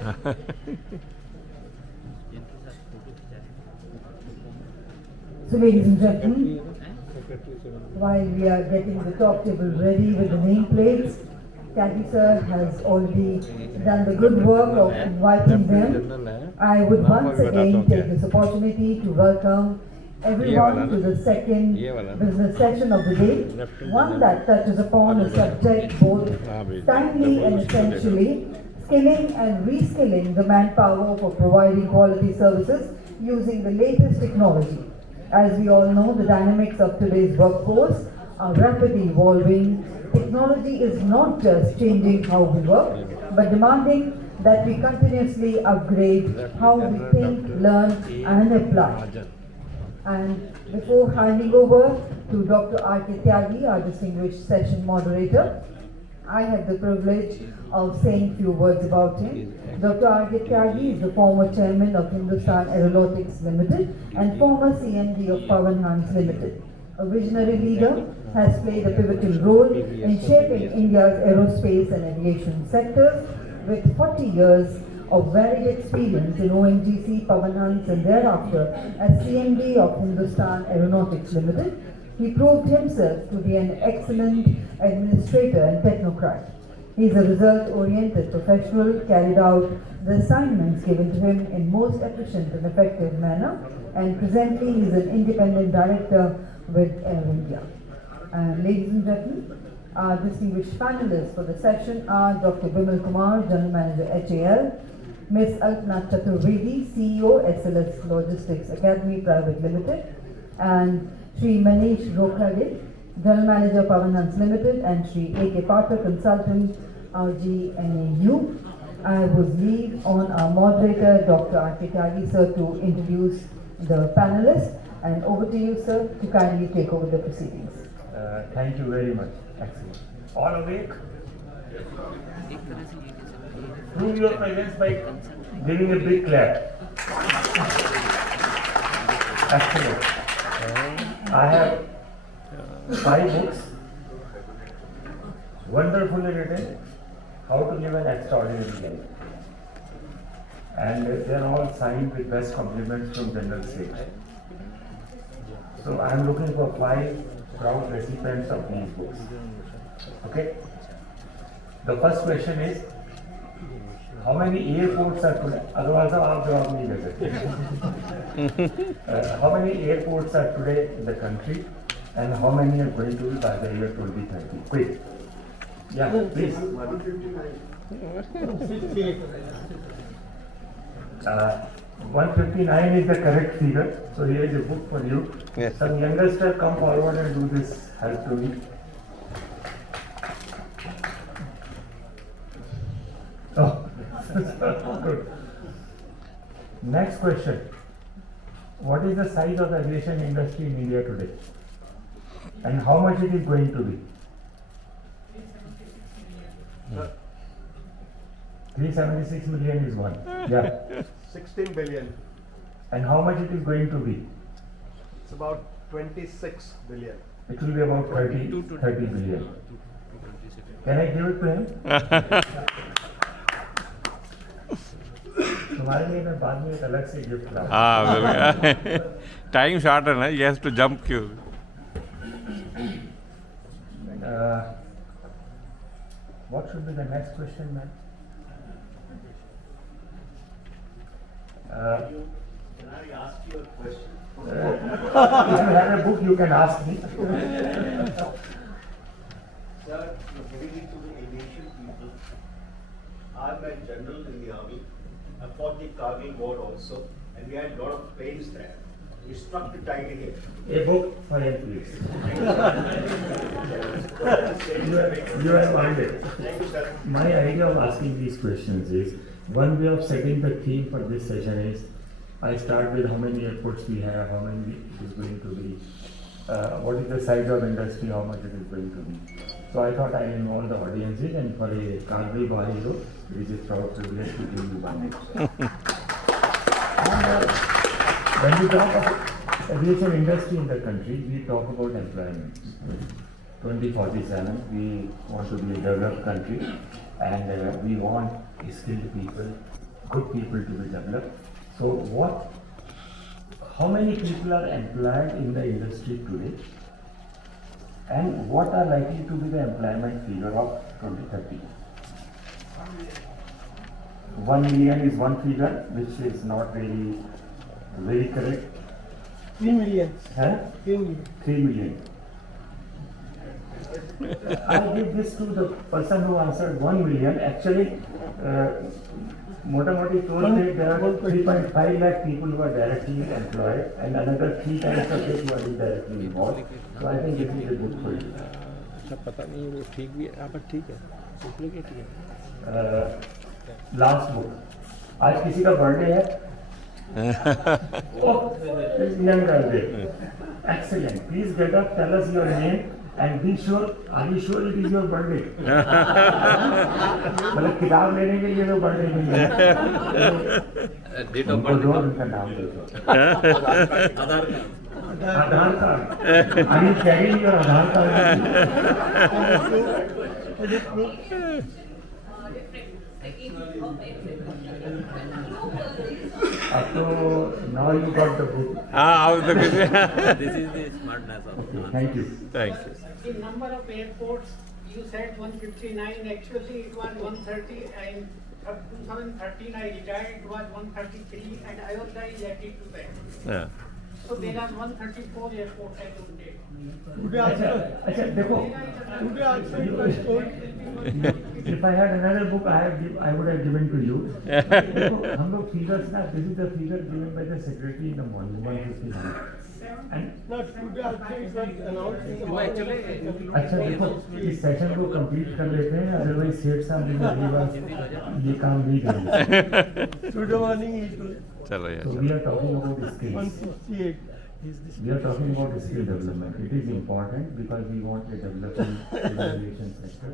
So, ladies and gentlemen, while we are getting the top table ready with the nameplates, Kathy sir has already done the good work of inviting them. I would once again take this opportunity to welcome everyone to the second business session of the day, one that touches upon a subject both timely and essentially, skilling and reskilling the manpower for providing quality services using the latest technology. As we all know, the dynamics of today's workforce are rapidly evolving. Technology is not just changing how we work, but demanding that we continuously upgrade how we think, learn, and apply. And before handing over to Dr. R.K. Tyagi, our distinguished session moderator, I have the privilege of saying a few words about him. Dr. R.K. Tyagi is the former chairman of Hindustan Aeronautics Limited and former CMD of Pawan Hans Limited. A visionary leader, has played a pivotal role in shaping India's aerospace and aviation sectors with 40 years of varied experience in ONGC, Pawan Hans, and thereafter as CMD of Hindustan Aeronautics Limited. He proved himself to be an excellent administrator and technocrat. He is a result-oriented professional, carried out the assignments given to him in most efficient and effective manner, and presently he is an independent director with Air India. Ladies and gentlemen, our distinguished panelists for the session are Dr. Bimal Kumar, General Manager HAL, Ms. Alpana Chaturvedi, CEO SLS Logistics Academy Private Limited, and Shri Manish Rokhade, General Manager Pawan Hans Limited, and Shri A.K. Pathak, Consultant RGNAU. I would leave on our moderator, Dr. R.K. Tyagi, sir, to introduce the panelists. And over to you, sir, to kindly take over the proceedings. Thank you very much. Excellent. All awake? Prove your presence by giving a big clap. Excellent. I have 5 books, wonderfully written, How to Live an Extraordinary Life. And they are all signed with best compliments from General Singh. So I am looking for 5 proud recipients of these books. Okay? The first question is, how many airports are today? Otherwise, आप जवाब नहीं दे सकते. How many airports are today in the country, and how many are going to be by the year 2030? Quick. Yeah, please. 159 is the correct figure. So here is a book for you. Yes. Some youngster come forward and do this help to me. Oh, good. Next question. What is the size of the aviation industry in India today? And how much it is going to be? 376 million is one. Yeah. 16 billion. And how much it is going to be? It's about 26 billion. It will be about 30 billion. Can I give it to him? तुम्हारे लिए मैं बाद में एक अलग से gift लाऊंगा. हाँ, टाइम शॉर्ट है ना, ये हैज टू जंप क्यों. What should be the next question, man? Can I ask you a question? If you have a book, you can ask me. Sir, giving it to the aviation people. I'm a general in the army. I fought the carving war also, and we had a lot of planes there. We struck the tiger here. A book for him, please. You are minded. Thank you, sir. My idea of asking these questions is, one way of setting the theme for this session is, I start with how many airports we have, how many it is going to be, what is the size of industry, how much it is going to be. So I thought I involve the audiences, and for a Karvi Bar hero, it is a proud privilege to give you one. When we talk of aviation industry in the country, we talk about employment. 2047, we want to be a developed country, and we want skilled people good people to be developed. So how many people are employed in the industry today? And what are likely to be the employment figure of 2030? 1 million is one figure which is not really very correct. 3 million. Huh? 3 million. 3 million. I give this to the person who answered 1 million. Actually, Motamoti told me there are 3.5 lakh people who are directly employed and another 3 times of this who are indirectly involved. So I think this is a good for you. अच्छा पता नहीं वो ठीक भी है पर ठीक है इसलिए क्या ठीक है लास्ट बुक आज किसी का बर्थडे है young girl excellent please get up tell us your name and be sure are you sure it is your birthday मतलब किताब लेने के लिए तो बर्थडे नहीं है डेट ऑफ बर्थ उनका नाम दे दो Aadhaar card I am carrying your Aadhaar card अब तो now you got the book हाँ अब तो किसी This is the smartness of thank you thank you The number of airports, you said 159, actually it was 130, and 2013 I retired, it was 133, and Ayodhya is added to that. हाँ So there are 134 airports as on date. Today अच्छा also, अच्छा देखो today also it was told. if I had another book I would have given to you देखो हम लोग figures ना this is the figure given by the secretary in the morning 159 and No, today also it was announced in the actually अच्छा देखो इस session को complete कर लेते हैं अदरवाइज सेठ साहब मुझे अगली बार ये काम नहीं करेंगे today morning it was चलो यार so we are talking about skills 168. we are talking about skill development it is important because we want a developing aviation sector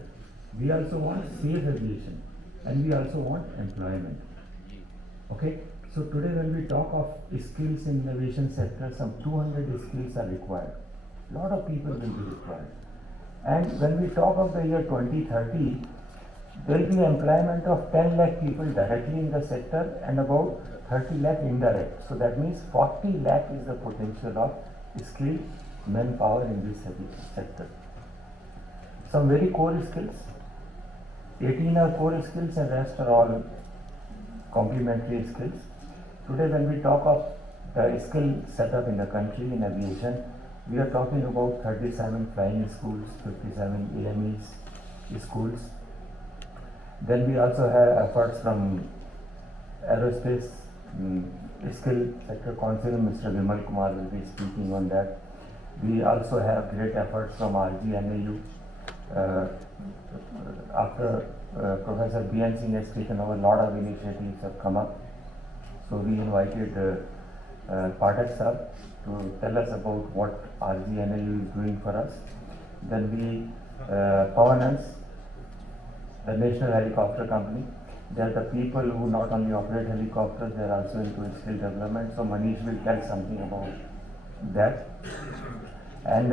we also want safe aviation and we also want employment okay so today when we talk of skills in aviation sector some 200 skills are required lot of people will be required and when we talk of the year 2030 there will be employment of 10 lakh people directly in the sector and about 30 lakh indirect so that means 40 lakh is the potential of skilled manpower in this sector some very core skills 18 are core skills and rest are all complementary skills. Today when we talk of the skill setup in the country in aviation, we are talking about 37 flying schools, 57 AMEs schools. Then we also have efforts from aerospace skill sector council, Mr. Vimal Kumar will be speaking on that. We also have great efforts from RGNAU. After Professor B.N. Singh has taken over, a lot of initiatives have come up. So we invited Pathak sir to tell us about what RGNAU is doing for us. Then we, Pavanans, the National Helicopter Company, they are the people who not only operate helicopters, they are also into skill development. So Manish will tell something about that. And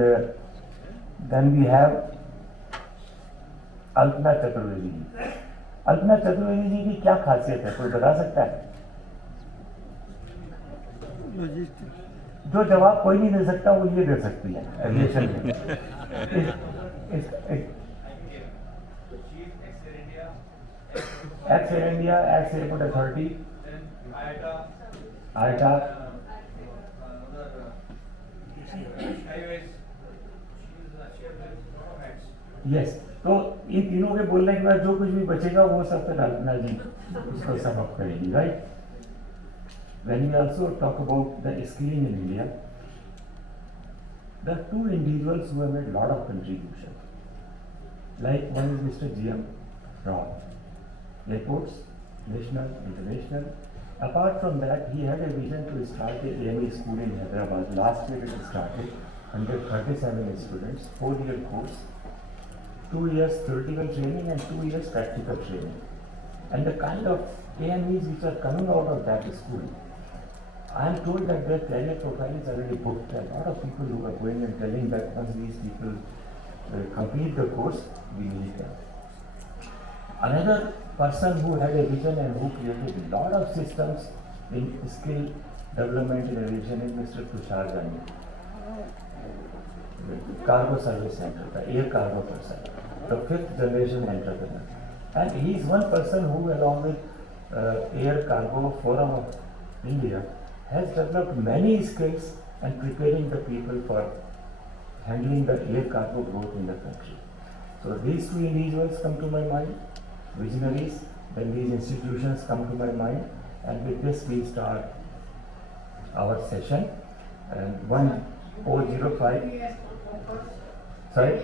then we have Alpana Chaturvedi ji Alpana Chaturvedi ji की क्या खासियत है कोई बता सकता है जो जवाब कोई नहीं दे सकता वो ये दे सकती है एविएशन में ex Air India ex airport authority IATA yes तो इन तीनों के बोलने के बाद जो कुछ भी बचेगा वो सब फिर अल्पना जी उसको समाप्त करेगी right when we also talk about the skilling in India there are two individuals who have made a lot of contribution like one is Mr. G.M. Rao airports national international apart from that he had a vision to start a AME school in Hyderabad last year it started 137 students 4-year course 2 years theoretical training and 2 years practical training. And the kind of AMEs which are coming out of that school, I am told that their career profile is already booked. There are a lot of people who are going and telling that once these people complete the course, we need them. Another person who had a vision and who created a lot of systems in skill development in aviation is Mr. Tushar Gandhi. Cargo Service Center, the air cargo person, the 5th generation entrepreneur. And he is one person who, along with Air Cargo Forum of India, has developed many skills and preparing the people for handling the air cargo growth in the country. So these two individuals come to my mind, visionaries, then these institutions come to my mind, and with this we start our session. And 1005. UPS offers. Sorry?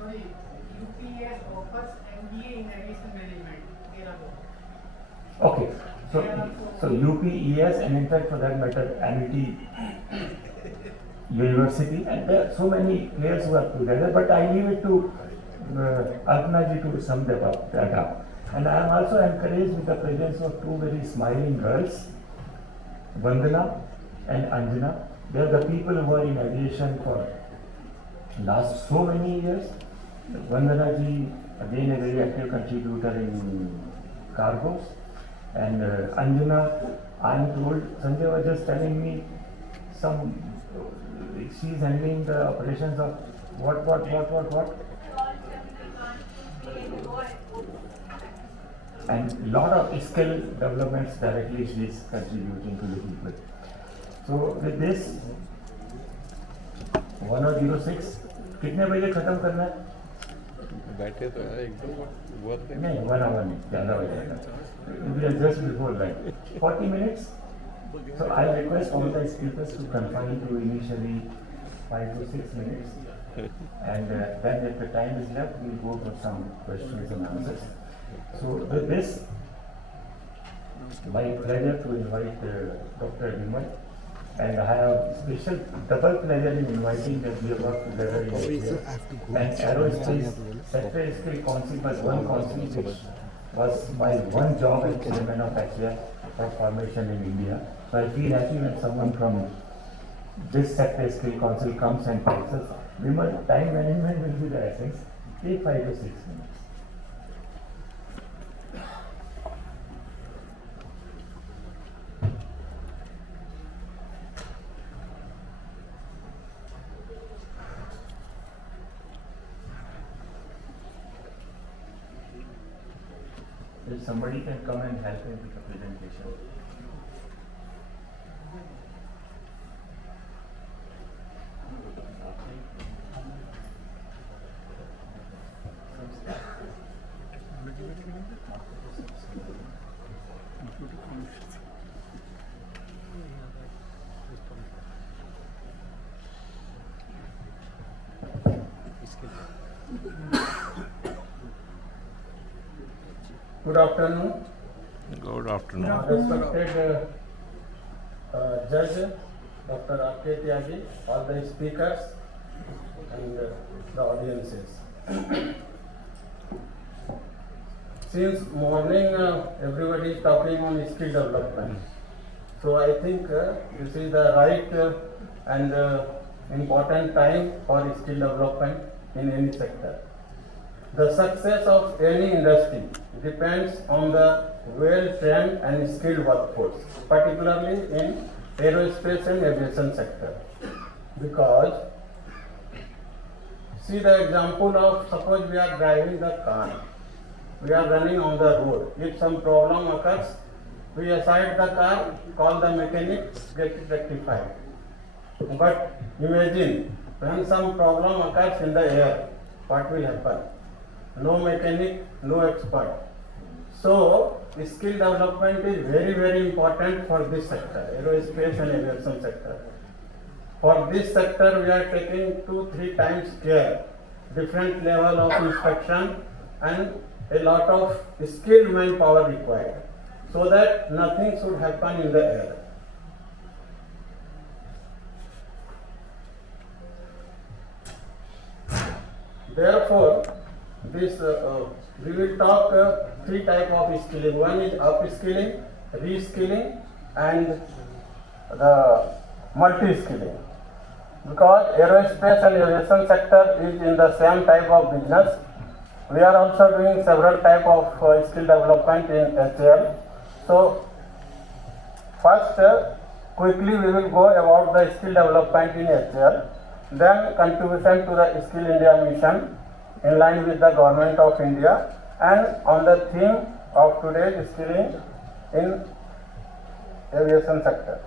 Sorry, UPS offers MBA in aviation management. Okay, so UPES and in fact for that matter MIT University, and there are so many players who are together, but I leave it to Alpana ji to sum that up. And I am also encouraged with the presence of two very smiling girls, Vandana and Anjana. They are the people who are in aviation for last so many years. Vandana ji, again a very active contributor in cargos. And Anjana, I am told, Sanjay was just telling me she is handling the operations of what? And lot of skill developments directly she is contributing to the people. So with this 1006 कितने बजे खत्म करना है? बैठे तो है एकदम बहुत नहीं 1 hour नहीं, ज़्यादा हो जाएगा. We are just before like 40 minutes. So I request all the speakers to confine to initially 5 to 6 minutes, and then if the time is left, we'll go for some questions and answers. So with this, my pleasure to invite Dr. Vimal, and I have special double pleasure in inviting that we have worked together in India. And Aerospace Sector Skill Council was one council which was my one job as chairman of ACIA for formation in India. So I feel happy when someone from this Sector Skill Council comes and tells us, Vimal, time management will be the essence. Take 5 to 6 minutes. If somebody can come and help me with the presentation. Good afternoon. Good afternoon. Respected Judge, Dr. R.K. Tyagi, all the speakers and the audiences. Since morning, everybody is talking on skill development. So I think this is the right and important time for skill development in any sector. The success of any industry depends on the well-trained and skilled workforce, particularly in aerospace and aviation sector. Because, see the example of, suppose we are driving the car, we are running on the road. If some problem occurs, we aside the car, call the mechanic, get it rectified. But imagine, when some problem occurs in the air, what will happen? No mechanic, no expert. So, skill development is very, very important for this sector, aerospace and aviation sector. For this sector, we are taking 2-3 times care, different level of inspection and a lot of skilled manpower required, so that nothing should happen in the air. Therefore, this we will talk 3 types of skilling. One is upskilling, reskilling, and the multi-skilling. Because aerospace and aviation sector is in the same type of business, We are also doing several type of skill development in HCL. So first, quickly we will go about the skill development in HCL. Then contribution to the Skill India mission in line with the Government of India, and on the theme of today's skilling in aviation sector.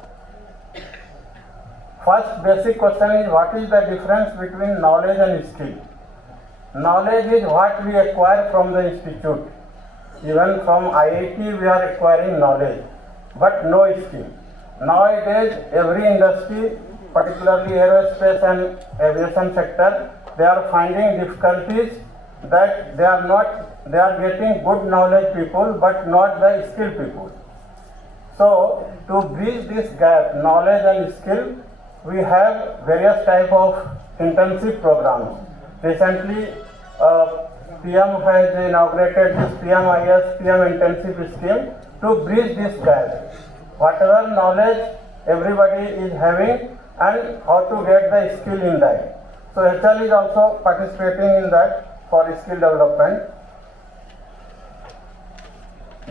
First basic question is, what is the difference between knowledge and skill? Knowledge is what we acquire from the institute. Even from IIT we are acquiring knowledge, but no skill. Nowadays every industry, particularly aerospace and aviation sector, they are finding difficulties that they are getting good knowledge people but not the skilled people. So to bridge this gap, knowledge and skill, we have various type of intensive programs. Recently, PM has inaugurated this PMIS, PM intensive scheme to bridge this gap. Whatever knowledge everybody is having and how to get the skill in that. So HL is also participating in that for skill development.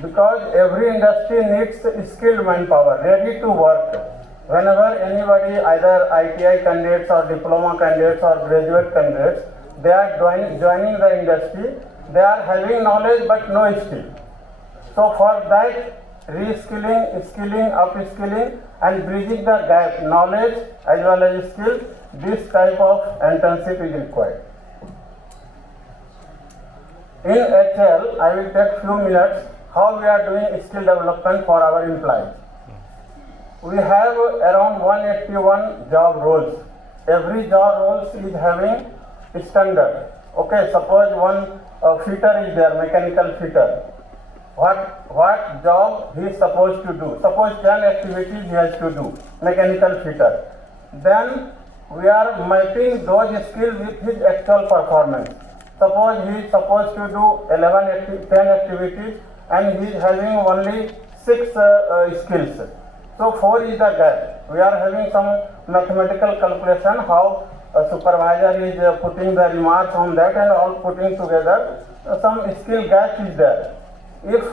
Because every industry needs skilled manpower, ready to work. Whenever anybody, either ITI candidates or diploma candidates or graduate candidates, they are joining the industry, they are having knowledge but no skill. So for that, reskilling, skilling, upskilling and bridging the gap, knowledge as well as skill, this type of internship is required. In HL, I will take few minutes how we are doing skill development for our employees. We have around 181 job roles. Every job roles is having a standard. Okay, suppose one fitter is there, mechanical fitter. What job he is supposed to do? Suppose 10 activities he has to do, mechanical fitter. Then we are mapping those skills with his actual performance. Suppose he is supposed to do 10 activities and he is having only 6 skills. So 4 is the gap. We are having some mathematical calculation how a supervisor is putting the remarks on that and all putting together. Some skill gap is there. If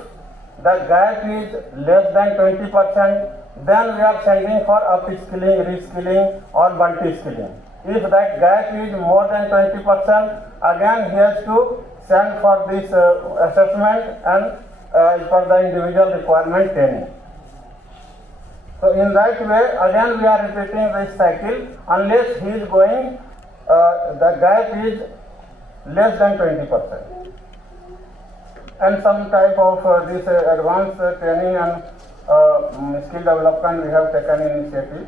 the gap is less than 20%, then we are sending for upskilling, reskilling or multi-skilling. If that gap is more than 20%, again he has to send for this assessment and as per the individual requirement training. So in that way, again we are repeating this cycle unless he is going, the gap is less than 20%. And some type of this advanced training and skill development we have taken initiative.